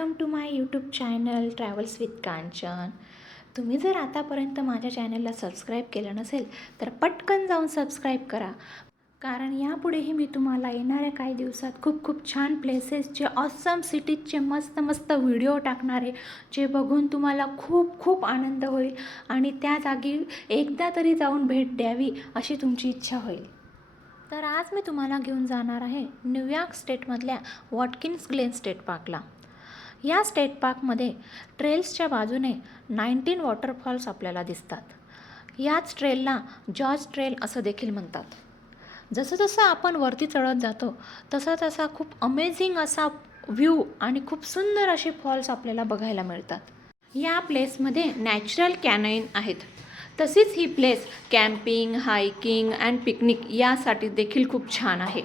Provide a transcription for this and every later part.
Welcome to my YouTube channel travels with Kanchan. तुम्ही जर आतापर्यंत माझ्या चॅनलला सबस्क्राईब केलं नसेल तर पटकन जाऊन सबस्क्राईब करा, कारण यापुढेही मी तुम्हाला येणाऱ्या काही दिवसात खूप खूप छान प्लेसेसचे, ऑसम सिटीजचे मस्त मस्त व्हिडिओ टाकणार आहे, जे बघून तुम्हाला खूप खूप आनंद होईल आणि त्या जागी एकदा तरी जाऊन भेट द्यावी अशी तुमची इच्छा होईल. तर आज मी तुम्हाला घेऊन जाणार आहे न्यूयॉर्क स्टेटमधल्या वॉटकिन्स ग्लेन स्टेट पार्कला. या स्टेट पार्कमध्ये ट्रेल्सच्या बाजूने 19 वॉटरफॉल्स आपल्याला दिसतात. याच ट्रेलला जॉर्ज ट्रेल असं देखील म्हणतात. जसं जसं आपण वरती चढत जातो तसा तसा खूप अमेझिंग असा व्ह्यू आणि खूप सुंदर असे फॉल्स आपल्याला बघायला मिळतात. या प्लेसमध्ये नॅचरल कॅनॉइंग आहेत. तशीच ही place camping, hiking and picnic यासाठी देखील खूप छान आहे.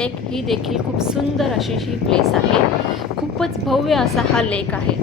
लेक ही देखील खूप सुंदर अशी ही प्लेस आहे. खूपच भव्य असा हा लेक आहे.